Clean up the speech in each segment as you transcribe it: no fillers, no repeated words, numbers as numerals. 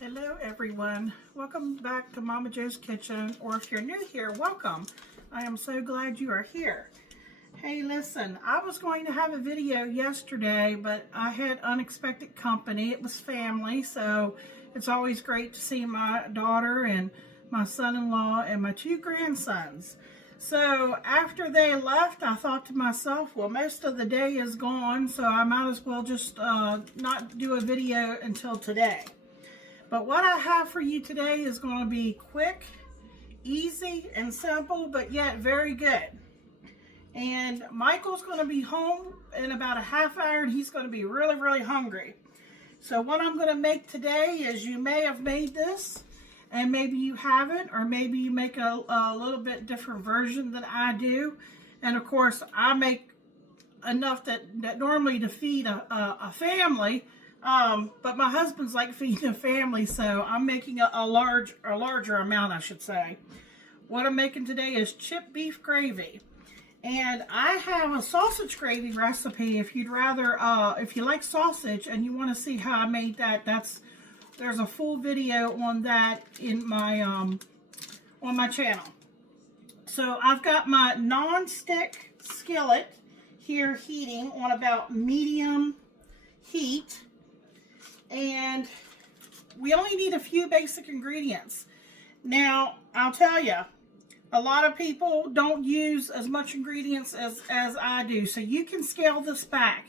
Hello everyone, welcome back to Momma Jo's Kitchen, or if you're new here, welcome. I am so glad you are here. Hey listen, I was going to have a video yesterday, but I had unexpected company. It was family, so it's always great to see my daughter and my son-in-law and my two grandsons. So after they left, I thought to myself, well, most of the day is gone, so I might as well just not do a video until today. But what I have for you today is going to be quick, easy, and simple, but yet very good. And Michael's going to be home in about a half hour, and he's going to be really, really hungry. So what I'm going to make today is, you may have made this, and maybe you haven't, or maybe you make a little bit different version than I do. And of course, I make enough that normally to feed a family. But my husband's like feeding a family, so I'm making a larger amount, I should say. What I'm making today is chipped beef gravy. And I have a sausage gravy recipe if you'd rather, if you like sausage and you want to see how I made that, there's a full video on that in my, on my channel. So I've got my non-stick skillet here heating on about medium heat. And we only need a few basic ingredients. Now, I'll tell you, a lot of people don't use as much ingredients as I do, so you can scale this back.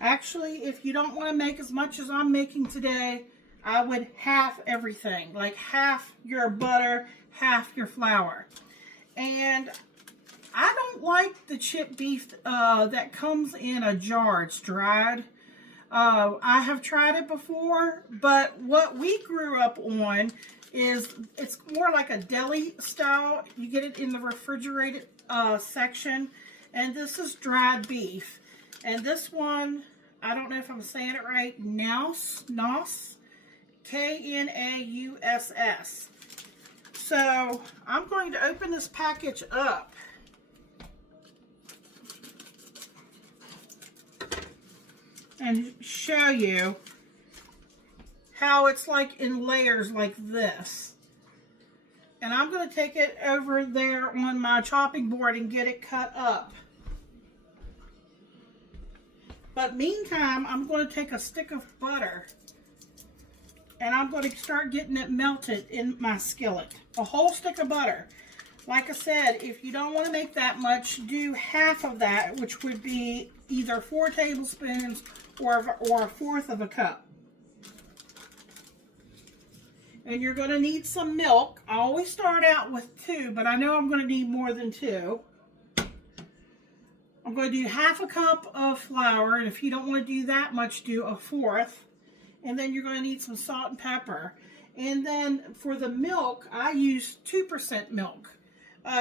Actually, if you don't want to make as much as I'm making today, I would half everything, like half your butter, half your flour. And I don't like the chipped beef that comes in a jar. It's dried. I have tried it before, but what we grew up on is, it's more like a deli style. You get it in the refrigerated section, and this is dried beef. And this one, I don't know if I'm saying it right, Knaus, K-N-A-U-S-S. So I'm going to open this package up. And show you how it's like in layers like this. And I'm going to take it over there on my chopping board and get it cut up. But meantime, I'm going to take a stick of butter and I'm going to start getting it melted in my skillet. A whole stick of butter. Like I said, if you don't want to make that much, do half of that, which would be either 4 tablespoons or a fourth of a cup. And you're going to need some milk. I always start out with 2, but I know I'm going to need more than 2. I'm going to do half a cup of flour, and if you don't want to do that much, do a fourth. And then you're going to need some salt and pepper. And then for the milk, I use 2% milk.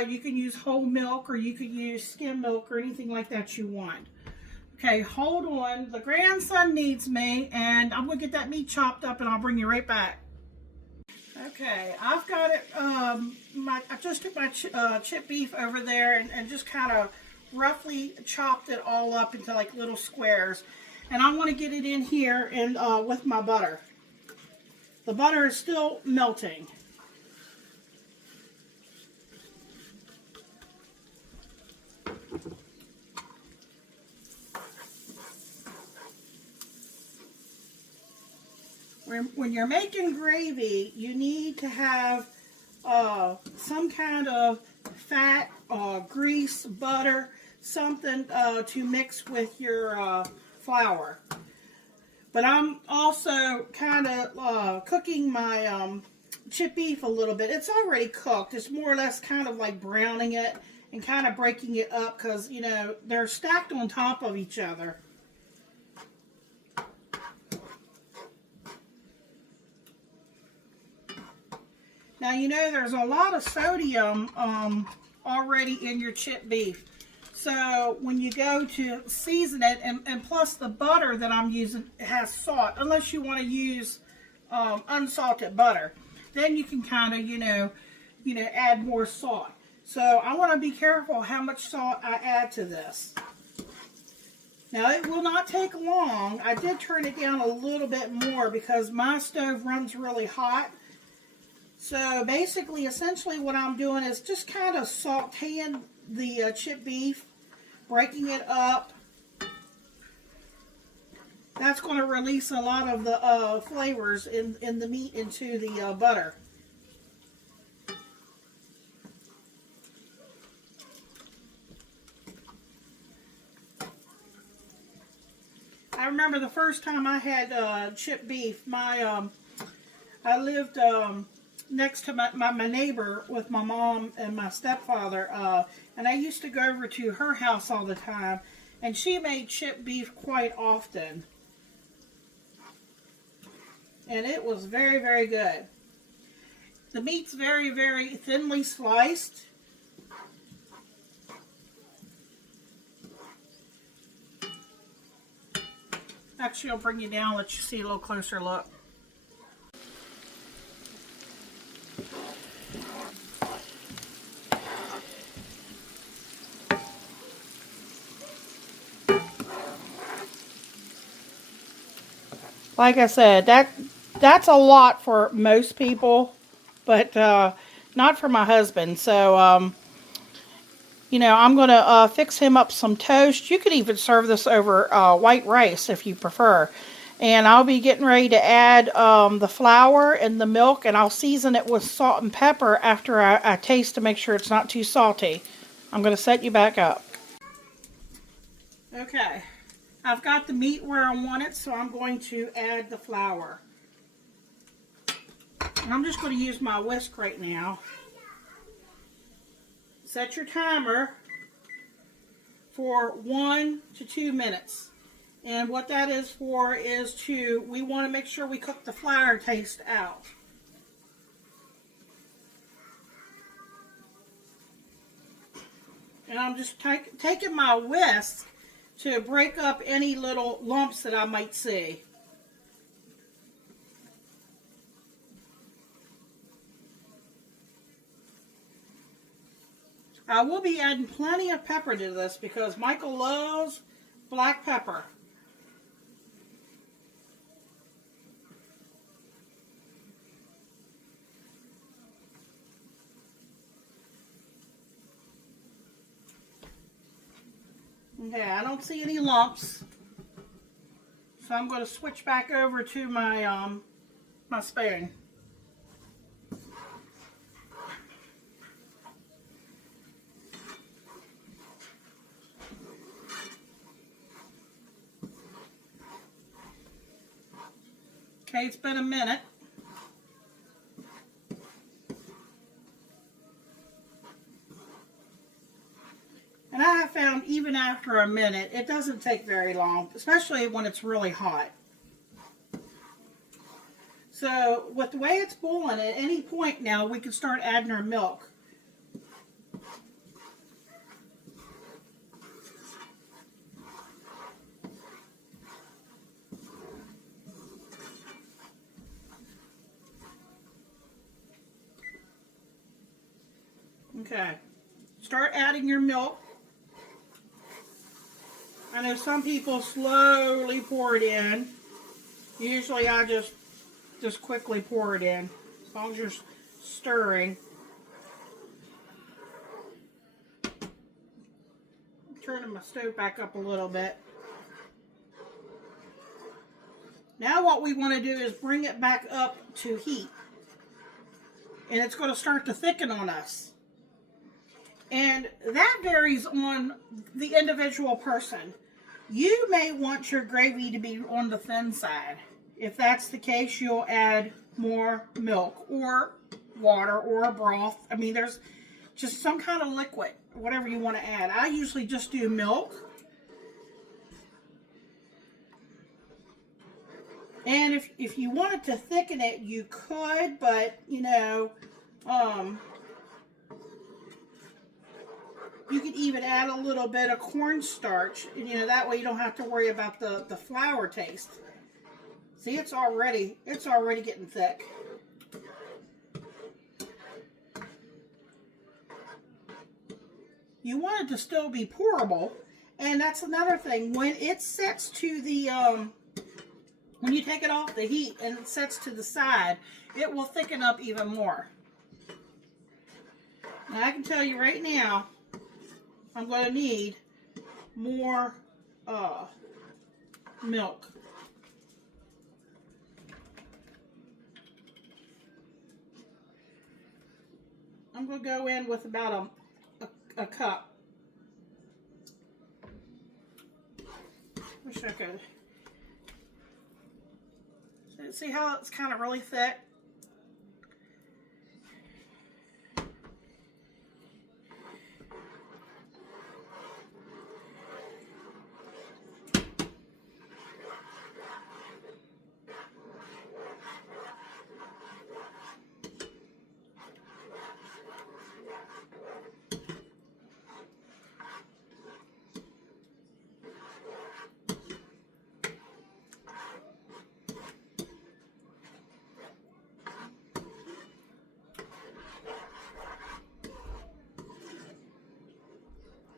You can use whole milk, or you could use skim milk, or anything like that you want. Okay, hold on. The grandson needs me, and I'm going to get that meat chopped up, and I'll bring you right back. Okay, I've got it. I just took my chipped beef over there and just kind of roughly chopped it all up into like little squares. And I want to get it in here and with my butter. The butter is still melting. When you're making gravy, you need to have some kind of fat, grease, butter, something to mix with your flour. But I'm also kind of cooking my chipped beef a little bit. It's already cooked. It's more or less kind of like browning it and kind of breaking it up because, you know, they're stacked on top of each other. Now, you know, there's a lot of sodium already in your chipped beef. So when you go to season it, and plus the butter that I'm using has salt, unless you want to use unsalted butter, then you can kind of, you know, add more salt. So I want to be careful how much salt I add to this. Now it will not take long. I did turn it down a little bit more because my stove runs really hot. So basically, essentially what I'm doing is just kind of sauteing the chipped beef, breaking it up. That's going to release a lot of the flavors in the meat into the butter. I remember the first time I had chipped beef, I lived next to my neighbor with my mom and my stepfather, and I used to go over to her house all the time, and she made chipped beef quite often. And it was very, very good. The meat's very, very thinly sliced. Actually, I'll bring you down, let you see a little closer look. Like I said, that's a lot for most people, but not for my husband. So, you know, I'm going to fix him up some toast. You could even serve this over white rice if you prefer. And I'll be getting ready to add the flour and the milk, and I'll season it with salt and pepper after I taste to make sure it's not too salty. I'm going to set you back up. Okay, I've got the meat where I want it, so I'm going to add the flour. And I'm just going to use my whisk right now. Set your timer for 1 to 2 minutes. And what that is for is we want to make sure we cook the flour taste out. And I'm just taking my whisk to break up any little lumps that I might see. I will be adding plenty of pepper to this because Michael loves black pepper. Okay, I don't see any lumps. So I'm going to switch back over to my my spoon. Okay, it's been a minute. And I have found even after a minute, it doesn't take very long, especially when it's really hot. So with the way it's boiling, at any point now, we can start adding our milk. Okay, start adding your milk. I know some people slowly pour it in. Usually I just quickly pour it in, as long as you're stirring. Turning my stove back up a little bit. Now what we want to do is bring it back up to heat. And it's going to start to thicken on us. And that varies on the individual person. You may want your gravy to be on the thin side. If that's the case, you'll add more milk or water or a broth. I mean, there's just some kind of liquid, whatever you want to add. I usually just do milk. And if you wanted to thicken it, you could, but, you know, you could even add a little bit of cornstarch, and, you know, that way you don't have to worry about the flour taste. See, it's already getting thick. You want it to still be pourable, And that's another thing. When it sets to the, when you take it off the heat and it sets to the side, it will thicken up even more. Now I can tell you right now, I'm going to need more milk. I'm going to go in with about a cup. Wish I could. See how it's kind of really thick?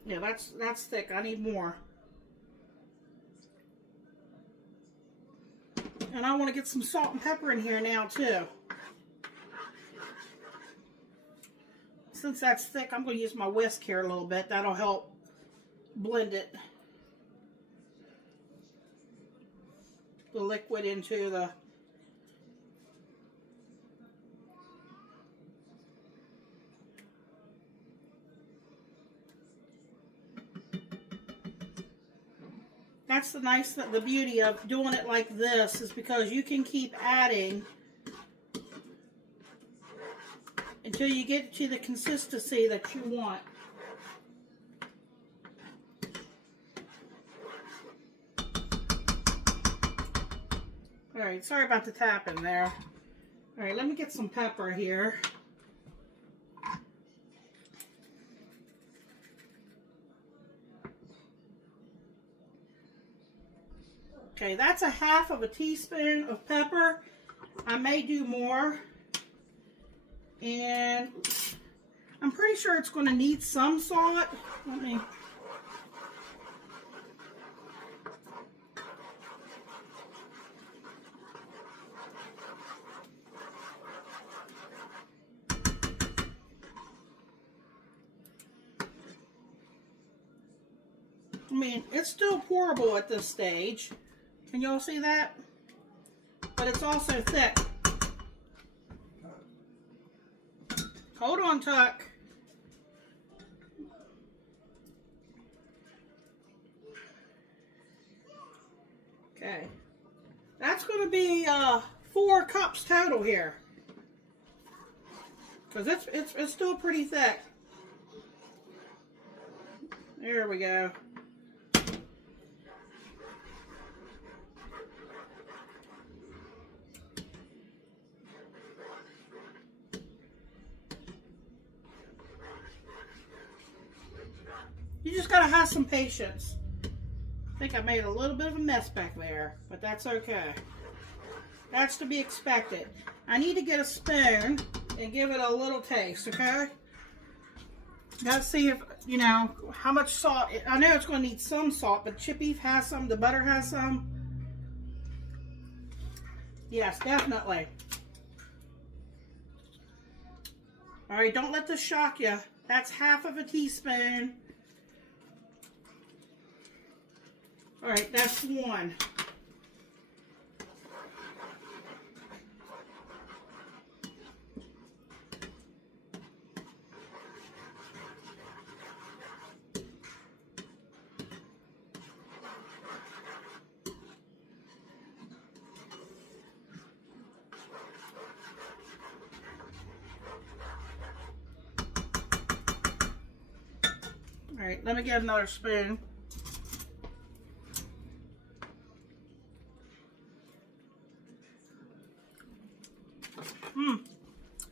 Yeah, that's thick. I need more. And I want to get some salt and pepper in here now too. Since that's thick, I'm going to use my whisk here a little bit. That'll help blend it. The liquid into the... That's the beauty of doing it like this, is because you can keep adding until you get to the consistency that you want. Alright, sorry about the tapping there. Alright, let me get some pepper here. Okay, that's a half of a teaspoon of pepper. I may do more. And I'm pretty sure it's going to need some salt. Let me... I mean, it's still pourable at this stage. Can y'all see that? But it's also thick. Hold on, Tuck. Okay. That's going to be 4 cups total here. Because it's still pretty thick. There we go. You just gotta have some patience. I think I made a little bit of a mess back there, but that's okay. That's to be expected. I need to get a spoon and give it a little taste, okay? Gotta see if, you know, how much salt. I know it's gonna need some salt, but Chippy has some, the butter has some. Yes, definitely. All right, don't let this shock you. That's half of a teaspoon. All right, that's 1. All right, let me get another spoon.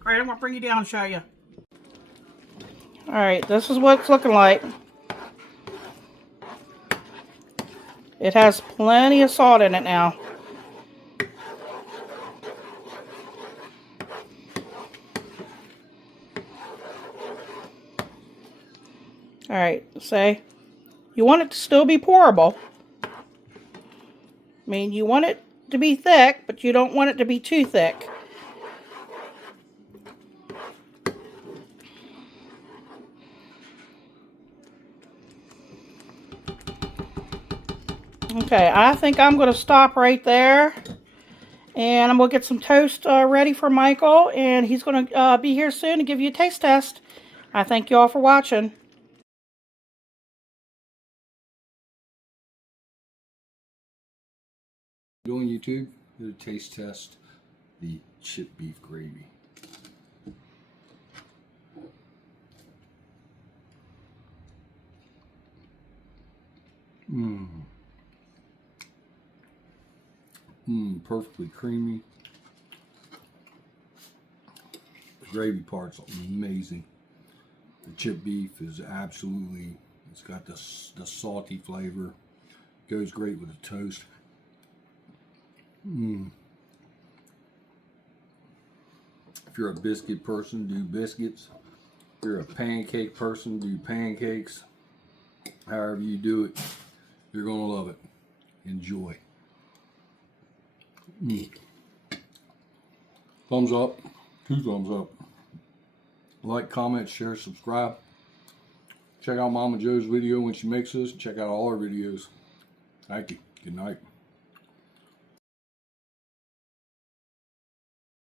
All right, I'm gonna bring you down and show you. All right, this is what it's looking like. It has plenty of salt in it now. All right, say, You want it to still be pourable. I mean, you want it to be thick, but you don't want it to be too thick. Okay, I think I'm going to stop right there. And I'm going to get some toast ready for Michael. And he's going to be here soon to give you a taste test. I thank you all for watching. On YouTube, do a taste test the chip beef gravy. Perfectly creamy. The gravy part's amazing. The chip beef is absolutely, it's got the salty flavor. Goes great with the toast. If you're a biscuit person, do biscuits. If you're a pancake person, do pancakes. However you do it, you're gonna love it. Enjoy. Thumbs up, 2 thumbs up. Like, comment, share, subscribe. Check out Momma Jo's video when she makes this. Check out all her videos. Thank you. Good night.